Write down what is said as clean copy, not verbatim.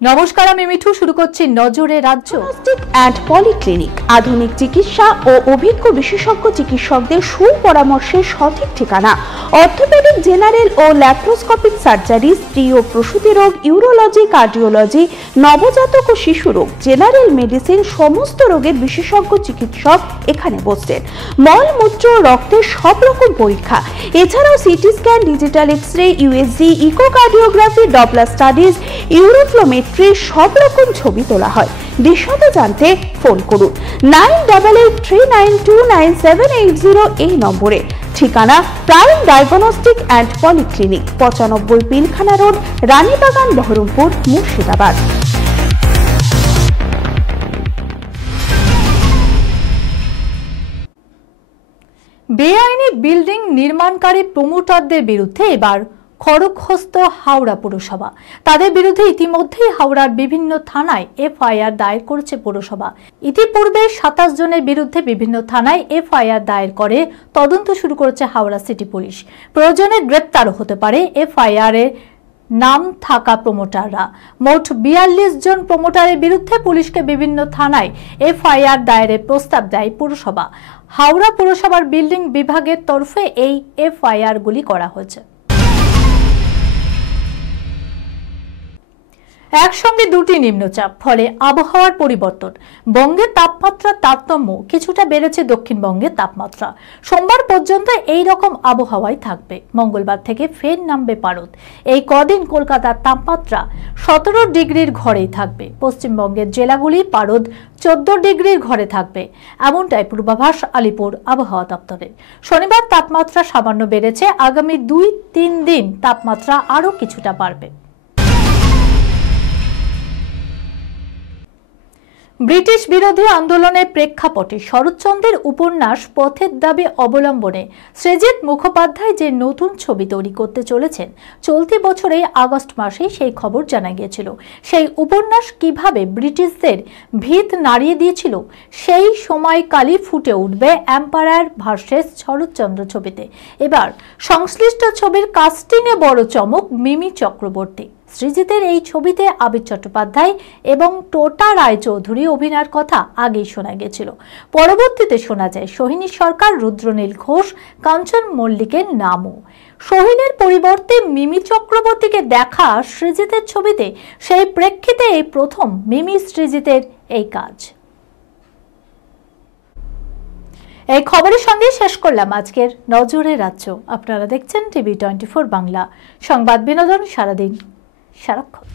নমস্কার, আমি মিঠু। শুরু করছি নজরে রাজ্য। ডায়াগনস্টিক অ্যান্ড পলিক্লিনিক আধুনিক চিকিৎসা ও অভিজ্ঞ বিশেষজ্ঞ চিকিৎসকদের সুপরামর্শের সঠিক ঠিকানা। অর্থোপেডিক, জেনারেল ও ল্যাপ্রোস্কোপিক সার্জারি, স্ত্রী ও প্রসূতি রোগ, ইউরোলজি, কার্ডিওলজি, নবজাতক ও শিশু রোগ, জেনারেল মেডিসিন, সমস্ত রোগের বিশেষজ্ঞ চিকিৎসক এখানে বসছেন। মল, মূত্র, রক্তের সব রকম পরীক্ষা, এছাড়াও CT scan, digital X-ray, USG, echocardiography, Doppler studies, uroflowmetry, সব রকম ছবি তোলা হয়। বিশদে জানতে ফোন করুন 9883929780 এই নম্বরে। ঠিকানা prime diagnostic and polyclinic, 95 Pilkhana road, Ranibagan, Baharampur, Murshidabad. বেআইনি বিল্ডিং নির্মাণকারী প্রমোটারদের বিরুদ্ধে এবার খড়গহস্ত হাওড়া পুরসভা। তাদের বিরুদ্ধে ইতিমধ্যেই হাওড়ার বিভিন্ন থানায় এফআইআর দায়ের করেছে পুরসভা। ইতিপূর্বে 27 জনের বিরুদ্ধে বিভিন্ন থানায় এফআইআর দায়ের করে তদন্ত শুরু করেছে হাওড়া সিটি পুলিশ। প্রয়োজনে গ্রেপ্তারও হতে পারে এফআইআর এর নাম থাকা প্রমোটাররা। মোট 42 জন প্রমোটারের বিরুদ্ধে পুলিশকে বিভিন্ন থানায় এফআইআর দায়েরের প্রস্তাব দেয় পুরসভা। হাওড়া পুরসভার বিল্ডিং বিভাগের তরফে এই এফআইআর গুলি করা হয়েছে। একসঙ্গে দুটি নিম্নচাপ, ফলে আবহাওয়ার পরিবর্তন। বঙ্গের তাপমাত্রার তারতম্য কিছুটা বেড়েছে। দক্ষিণবঙ্গের তাপমাত্রা সোমবার পর্যন্ত এই রকম আবহাওয়াই থাকবে। মঙ্গলবার থেকে ফের নামবে পারদ। এই কদিন কলকাতার তাপমাত্রা 17 ডিগ্রির ঘরেই থাকবে। পশ্চিমবঙ্গের জেলাগুলি পারদ 14 ডিগ্রির ঘরে থাকবে, এমনটাই পূর্বাভাস আলিপুর আবহাওয়া দপ্তরের। শনিবার তাপমাত্রা সামান্য বেড়েছে। আগামী 2-3 দিন তাপমাত্রা আরও কিছুটা বাড়বে। ব্রিটিশ বিরোধী আন্দোলনের প্রেক্ষাপটে শরৎচন্দ্রের উপন্যাস পথের দাবি অবলম্বনে সৃজিত মুখোপাধ্যায় যে নতুন ছবি তৈরি করতে চলেছেন, চলতি বছরে আগস্ট মাসে সেই খবর জানা গিয়েছিল। সেই উপন্যাস কিভাবে ব্রিটিশদের ভিত নাড়িয়ে দিয়েছিল, সেই সময়কালই ফুটে উঠবে এম্পায়ার ভার্সেস শরৎচন্দ্র ছবিতে। এবার সংশ্লিষ্ট ছবির কাস্টিংয়ে বড় চমক মিমি চক্রবর্তী। সৃজিতের এই ছবিতে আবির চট্টোপাধ্যায় এবং টোটা রায়চৌধুরী অভিনয়ের কথা আগেই শোনা গেছিল। পরবর্তীতে শোনা যায় সোহিনী সরকার, রুদ্রনীল ঘোষ, কাঞ্চন মল্লিকের নামও। সোহিনীর পরিবর্তে মিমি চক্রবর্তীকে দেখা সৃজিতের ছবিতে, সেই প্রেক্ষিতে এই প্রথম মিমি সৃজিতের এই কাজ। এই খবরের সঙ্গে শেষ করলাম আজকের নজরে রাজ্য। আপনারা দেখছেন টিভি 24 বাংলা, সংবাদ বিনোদন সারাদিন সারাক্ষণ।